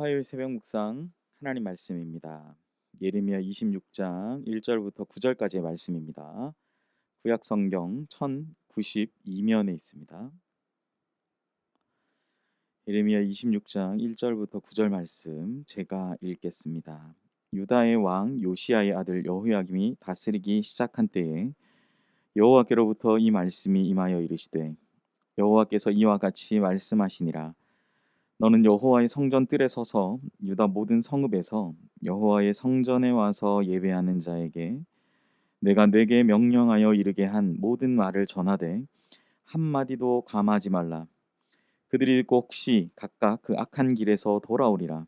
화요일 새벽 묵상 하나님 말씀입니다. 예레미야 26장 1절부터 9절까지의 말씀입니다. 구약 성경 1092면에 있습니다. 예레미야 26장 1절부터 9절 말씀 제가 읽겠습니다. 유다의 왕 요시야의 아들 여호야김이 다스리기 시작한 때에 여호와께로부터 이 말씀이 임하여 이르시되 여호와께서 이와 같이 말씀하시니라. 너는 여호와의 성전 뜰에 서서 유다 모든 성읍에서 여호와의 성전에 와서 예배하는 자에게 내가 내게 명령하여 이르게 한 모든 말을 전하되 한 마디도 감하지 말라. 그들이 듣고 혹시 각각 그 악한 길에서 돌아오리라.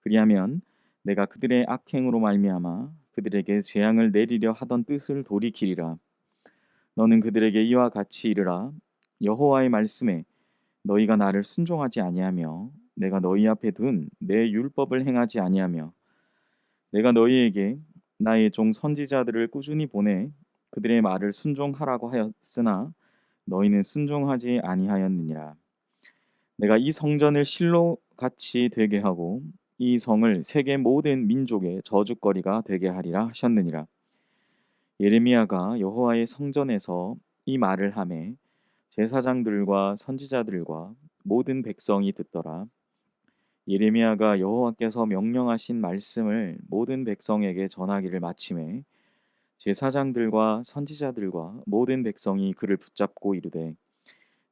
그리하면 내가 그들의 악행으로 말미암아 그들에게 재앙을 내리려 하던 뜻을 돌이키리라. 너는 그들에게 이와 같이 이르라. 여호와의 말씀에 너희가 나를 순종하지 아니하며 내가 너희 앞에 둔 내 율법을 행하지 아니하며 내가 너희에게 나의 종 선지자들을 꾸준히 보내 그들의 말을 순종하라고 하였으나 너희는 순종하지 아니하였느니라. 내가 이 성전을 실로 같이 되게 하고 이 성을 세계 모든 민족의 저주거리가 되게 하리라 하셨느니라. 예레미야가 여호와의 성전에서 이 말을 하매 제사장들과 선지자들과 모든 백성이 듣더라. 예레미야가 여호와께서 명령하신 말씀을 모든 백성에게 전하기를 마침에 제사장들과 선지자들과 모든 백성이 그를 붙잡고 이르되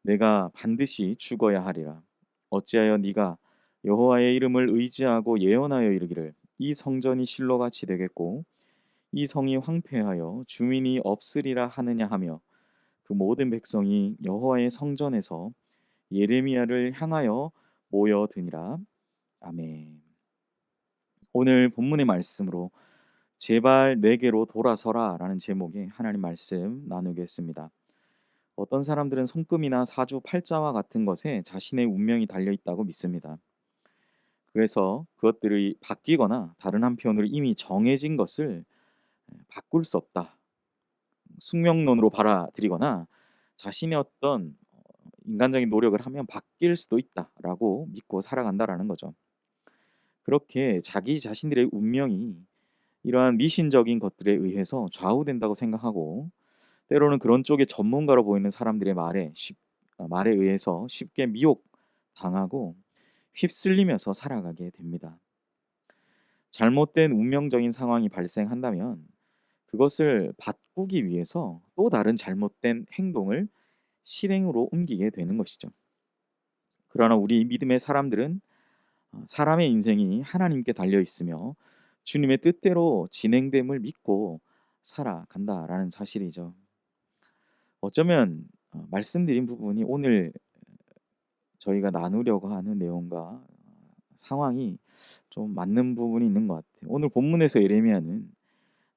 내가 반드시 죽어야 하리라. 어찌하여 네가 여호와의 이름을 의지하고 예언하여 이르기를 이 성전이 실로같이 되겠고 이 성이 황폐하여 주민이 없으리라 하느냐 하며 그 모든 백성이 여호와의 성전에서 예레미야를 향하여 모여드니라. 아멘. 오늘 본문의 말씀으로 제발 내게로 돌아서라라는 제목의 하나님 말씀 나누겠습니다. 어떤 사람들은 손금이나 사주 팔자와 같은 것에 자신의 운명이 달려 있다고 믿습니다. 그래서 그것들이 바뀌거나 다른 한편으로 이미 정해진 것을 바꿀 수 없다. 숙명론으로 받아들이거나 자신의 어떤 인간적인 노력을 하면 바뀔 수도 있다라고 믿고 살아간다라는 거죠. 그렇게 자기 자신들의 운명이 이러한 미신적인 것들에 의해서 좌우된다고 생각하고 때로는 그런 쪽에 전문가로 보이는 사람들의 말에 의해서 쉽게 미혹당하고 휩쓸리면서 살아가게 됩니다. 잘못된 운명적인 상황이 발생한다면 그것을 바꾸기 위해서 또 다른 잘못된 행동을 실행으로 옮기게 되는 것이죠. 그러나 우리 믿음의 사람들은 사람의 인생이 하나님께 달려 있으며 주님의 뜻대로 진행됨을 믿고 살아간다라는 사실이죠. 어쩌면 말씀드린 부분이 오늘 저희가 나누려고 하는 내용과 상황이 좀 맞는 부분이 있는 것 같아요. 오늘 본문에서 예레미야는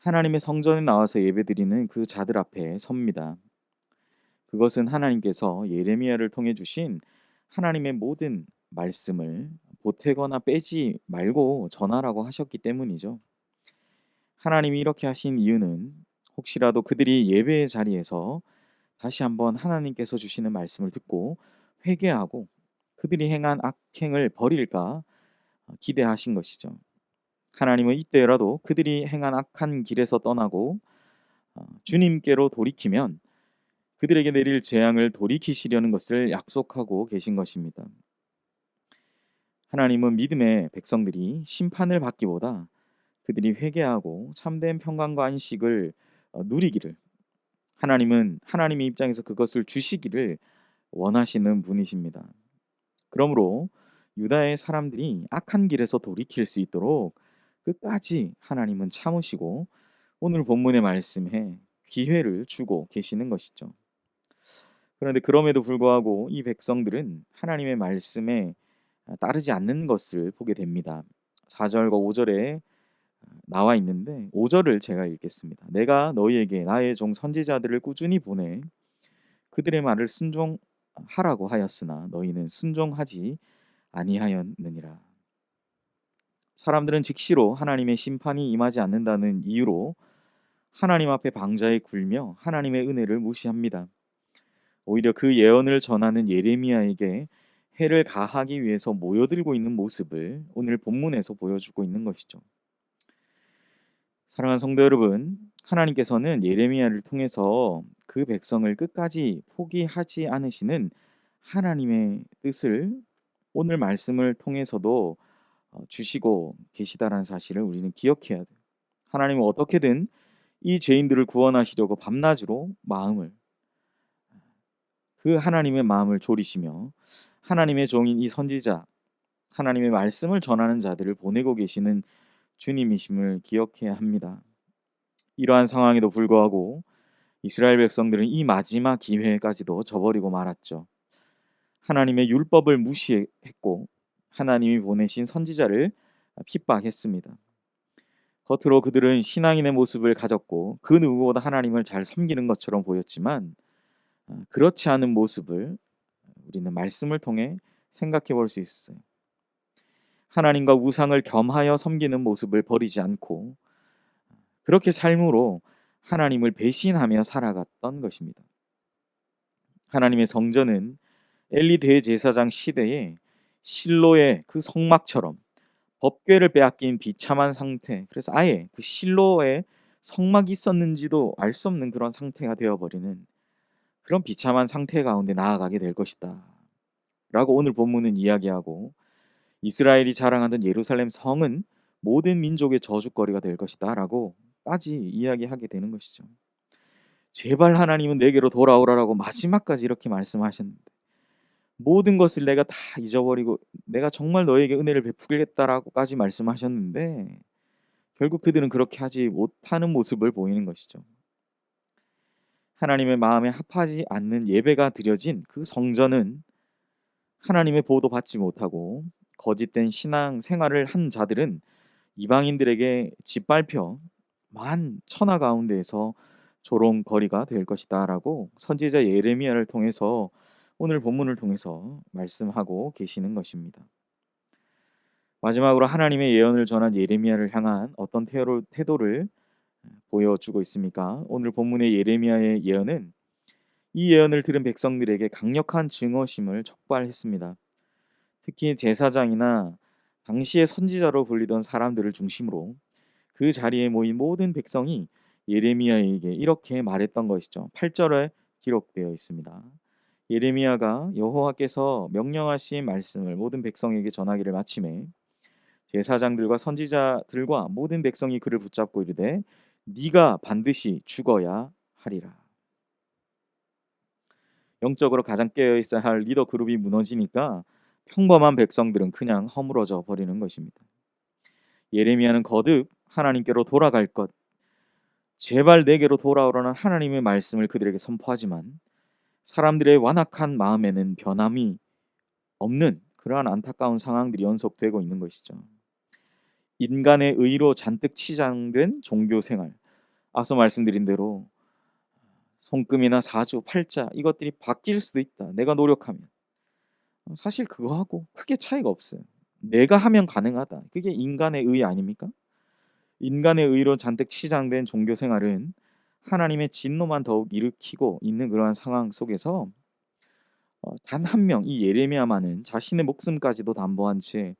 하나님의 성전에 나와서 예배드리는 그 자들 앞에 섭니다. 그것은 하나님께서 예레미야를 통해 주신 하나님의 모든 말씀을 보태거나 빼지 말고 전하라고 하셨기 때문이죠. 하나님이 이렇게 하신 이유는 혹시라도 그들이 예배의 자리에서 다시 한번 하나님께서 주시는 말씀을 듣고 회개하고 그들이 행한 악행을 버릴까 기대하신 것이죠. 하나님은 이때라도 그들이 행한 악한 길에서 떠나고 주님께로 돌이키면 그들에게 내릴 재앙을 돌이키시려는 것을 약속하고 계신 것입니다. 하나님은 믿음의 백성들이 심판을 받기보다 그들이 회개하고 참된 평강과 안식을 누리기를 하나님은 하나님의 입장에서 그것을 주시기를 원하시는 분이십니다. 그러므로 유다의 사람들이 악한 길에서 돌이킬 수 있도록 끝까지 하나님은 참으시고 오늘 본문의 말씀에 기회를 주고 계시는 것이죠. 그런데 그럼에도 불구하고 이 백성들은 하나님의 말씀에 따르지 않는 것을 보게 됩니다. 4절과 5절에 나와 있는데 5절을 제가 읽겠습니다. 내가 너희에게 나의 종 선지자들을 꾸준히 보내 그들의 말을 순종하라고 하였으나 너희는 순종하지 아니하였느니라. 사람들은 즉시로 하나님의 심판이 임하지 않는다는 이유로 하나님 앞에 방자에 굴며 하나님의 은혜를 무시합니다. 오히려 그 예언을 전하는 예레미야에게 해를 가하기 위해서 모여들고 있는 모습을 오늘 본문에서 보여주고 있는 것이죠. 사랑하는 성도 여러분, 하나님께서는 예레미야를 통해서 그 백성을 끝까지 포기하지 않으시는 하나님의 뜻을 오늘 말씀을 통해서도 주시고 계시다라는 사실을 우리는 기억해야 돼요. 하나님은 어떻게든 이 죄인들을 구원하시려고 밤낮으로 그 하나님의 마음을 졸이시며 하나님의 종인 이 선지자, 하나님의 말씀을 전하는 자들을 보내고 계시는 주님이심을 기억해야 합니다. 이러한 상황에도 불구하고 이스라엘 백성들은 이 마지막 기회까지도 저버리고 말았죠. 하나님의 율법을 무시했고 하나님이 보내신 선지자를 핍박했습니다. 겉으로 그들은 신앙인의 모습을 가졌고 그 누구보다 하나님을 잘 섬기는 것처럼 보였지만 그렇지 않은 모습을 우리는 말씀을 통해 생각해 볼 수 있어요. 하나님과 우상을 겸하여 섬기는 모습을 버리지 않고 그렇게 삶으로 하나님을 배신하며 살아갔던 것입니다. 하나님의 성전은 엘리 대제사장 시대에 실로의 그 성막처럼 법궤를 빼앗긴 비참한 상태, 그래서 아예 그 실로에 성막이 있었는지도 알 수 없는 그런 상태가 되어버리는 그런 비참한 상태 가운데 나아가게 될 것이다 라고 오늘 본문은 이야기하고, 이스라엘이 자랑하던 예루살렘 성은 모든 민족의 저주거리가 될 것이다 라고 까지 이야기하게 되는 것이죠. 제발 하나님은 내게로 돌아오라라고 마지막까지 이렇게 말씀하셨는데 모든 것을 내가 다 잊어버리고 내가 정말 너에게 은혜를 베풀겠다라고까지 말씀하셨는데 결국 그들은 그렇게 하지 못하는 모습을 보이는 것이죠. 하나님의 마음에 합하지 않는 예배가 드려진 그 성전은 하나님의 보호도 받지 못하고 거짓된 신앙 생활을 한 자들은 이방인들에게 짓밟혀 만 천하 가운데에서 조롱거리가 될 것이다 라고 선지자 예레미야를 통해서 오늘 본문을 통해서 말씀하고 계시는 것입니다. 마지막으로 하나님의 예언을 전한 예레미야를 향한 어떤 태도를 보여주고 있습니까? 오늘 본문의 예레미야의 예언은 이 예언을 들은 백성들에게 강력한 증오심을 촉발했습니다. 특히 제사장이나 당시의 선지자로 불리던 사람들을 중심으로 그 자리에 모인 모든 백성이 예레미야에게 이렇게 말했던 것이죠. 8절에 기록되어 있습니다. 예레미야가 여호와께서 명령하신 말씀을 모든 백성에게 전하기를 마침에 제사장들과 선지자들과 모든 백성이 그를 붙잡고 이르되 네가 반드시 죽어야 하리라. 영적으로 가장 깨어 있어야 할 리더 그룹이 무너지니까 평범한 백성들은 그냥 허물어져 버리는 것입니다. 예레미야는 거듭 하나님께로 돌아갈 것, 제발 내게로 돌아오라는 하나님의 말씀을 그들에게 선포하지만 사람들의 완악한 마음에는 변함이 없는 그러한 안타까운 상황들이 연속되고 있는 것이죠. 인간의 의로 잔뜩 치장된 종교 생활, 앞서 말씀드린 대로 손금이나 사주, 팔자 이것들이 바뀔 수도 있다. 내가 노력하면. 사실 그거하고 크게 차이가 없어요. 내가 하면 가능하다. 그게 인간의 의 아닙니까? 인간의 의로 잔뜩 치장된 종교 생활은 하나님의 진노만 더욱 일으키고 있는 그러한 상황 속에서 단 한 명, 이 예레미야만은 자신의 목숨까지도 담보한 채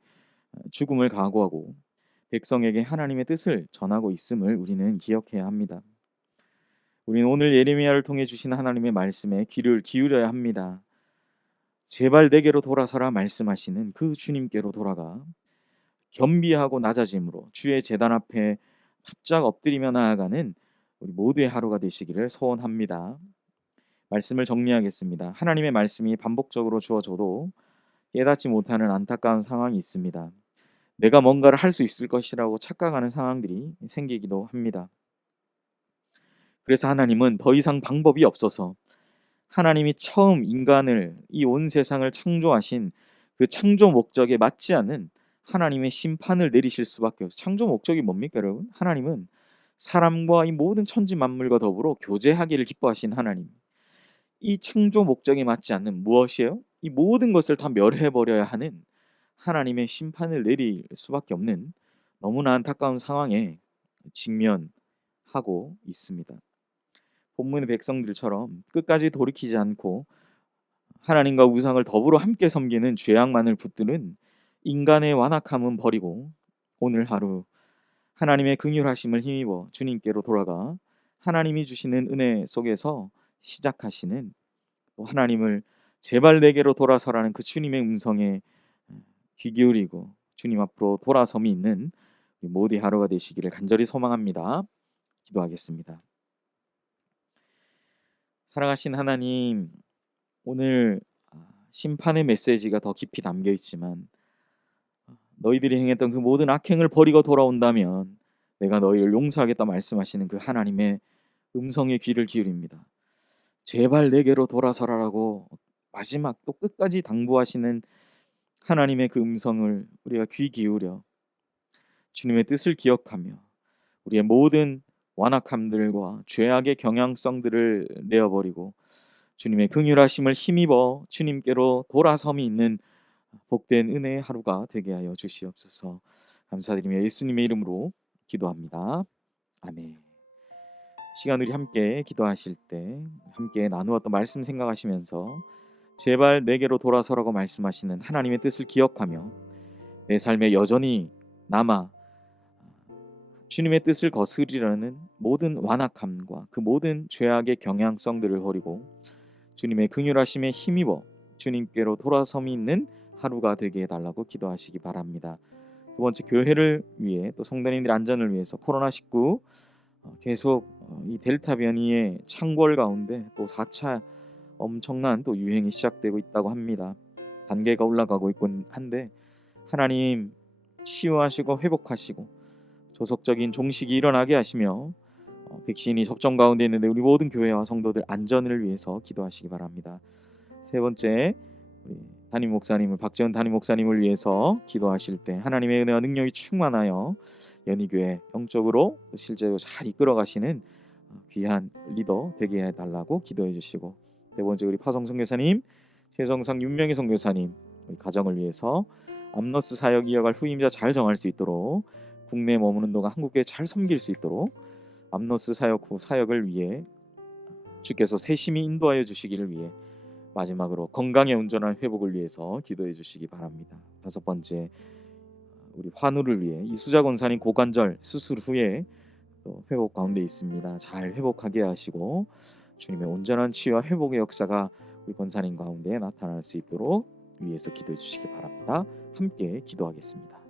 죽음을 각오하고 백성에게 하나님의 뜻을 전하고 있음을 우리는 기억해야 합니다. 우리는 오늘 예레미야를 통해 주신 하나님의 말씀에 귀를 기울여야 합니다. 제발 내게로 돌아서라 말씀하시는 그 주님께로 돌아가 겸비하고 낮아짐으로 주의 제단 앞에 납작 엎드리며 나아가는 우리 모두의 하루가 되시기를 소원합니다. 말씀을 정리하겠습니다. 하나님의 말씀이 반복적으로 주어져도 깨닫지 못하는 안타까운 상황이 있습니다. 내가 뭔가를 할 수 있을 것이라고 착각하는 상황들이 생기기도 합니다. 그래서 하나님은 더 이상 방법이 없어서 하나님이 처음 인간을 이 온 세상을 창조하신 그 창조 목적에 맞지 않는 하나님의 심판을 내리실 수밖에 없어요. 창조 목적이 뭡니까 여러분? 하나님은 사람과 이 모든 천지 만물과 더불어 교제하기를 기뻐하신 하나님. 이 창조 목적에 맞지 않는 무엇이에요? 이 모든 것을 다 멸해버려야 하는 하나님의 심판을 내릴 수밖에 없는 너무나 안타까운 상황에 직면하고 있습니다. 본문의 백성들처럼 끝까지 돌이키지 않고 하나님과 우상을 더불어 함께 섬기는 죄악만을 붙드는 인간의 완악함은 버리고 오늘 하루 하나님의 긍휼하심을 힘입어 주님께로 돌아가 하나님이 주시는 은혜 속에서 시작하시는, 또 하나님을 제발 내게로 돌아서라는 그 주님의 음성에 귀 기울이고 주님 앞으로 돌아섬이 있는 모두의 하루가 되시기를 간절히 소망합니다. 기도하겠습니다. 사랑하신 하나님, 오늘 심판의 메시지가 더 깊이 담겨 있지만 너희들이 행했던 그 모든 악행을 버리고 돌아온다면 내가 너희를 용서하겠다 말씀하시는 그 하나님의 음성에 귀를 기울입니다. 제발 내게로 돌아서라라고 마지막 또 끝까지 당부하시는 하나님의 그 음성을 우리가 귀 기울여 주님의 뜻을 기억하며 우리의 모든 완악함들과 죄악의 경향성들을 내어버리고 주님의 긍휼하심을 힘입어 주님께로 돌아섬이 있는 복된 은혜의 하루가 되게 하여 주시옵소서. 감사드리며 예수님의 이름으로 기도합니다. 아멘. 시간 우리 함께 기도하실 때 함께 나누었던 말씀 생각하시면서 제발 내게로 돌아서라고 말씀하시는 하나님의 뜻을 기억하며 내 삶에 여전히 남아 주님의 뜻을 거스리려는 모든 완악함과 그 모든 죄악의 경향성들을 버리고 주님의 긍휼하심에 힘입어 주님께로 돌아섬이 있는 하루가 되게 해달라고 기도하시기 바랍니다. 두 번째, 교회를 위해 또 성도님들의 안전을 위해서 코로나19 계속 이 델타 변이의 창궐 가운데 또 4차 엄청난 또 유행이 시작되고 있다고 합니다. 단계가 올라가고 있곤 한데 하나님 치유하시고 회복하시고 조속적인 종식이 일어나게 하시며 백신이 접종 가운데 있는데 우리 모든 교회와 성도들 안전을 위해서 기도하시기 바랍니다. 세 번째, 우리 담임 목사님을 박재원 담임 목사님을 위해서 기도하실 때 하나님의 은혜와 능력이 충만하여 연희교회 영적으로 또 실제로 잘 이끌어가시는 귀한 리더 되게 해달라고 기도해 주시고, 네 번째, 우리 파성 선교사님, 최정상 윤명희 선교사님 우리 가정을 위해서 암노스 사역 이어갈 후임자 잘 정할 수 있도록 국내에 머무는 동안 한국교회 잘 섬길 수 있도록 암노스 사역 후 사역을 위해 주께서 세심히 인도하여 주시기를 위해 마지막으로 건강에 온전한 회복을 위해서 기도해 주시기 바랍니다. 다섯 번째, 우리 환우를 위해 이수자 권사님 고관절 수술 후에 또 회복 가운데 있습니다. 잘 회복하게 하시고 주님의 온전한 치유와 회복의 역사가 우리 권사님 가운데 나타날 수 있도록 위해서 기도해 주시기 바랍니다. 함께 기도하겠습니다.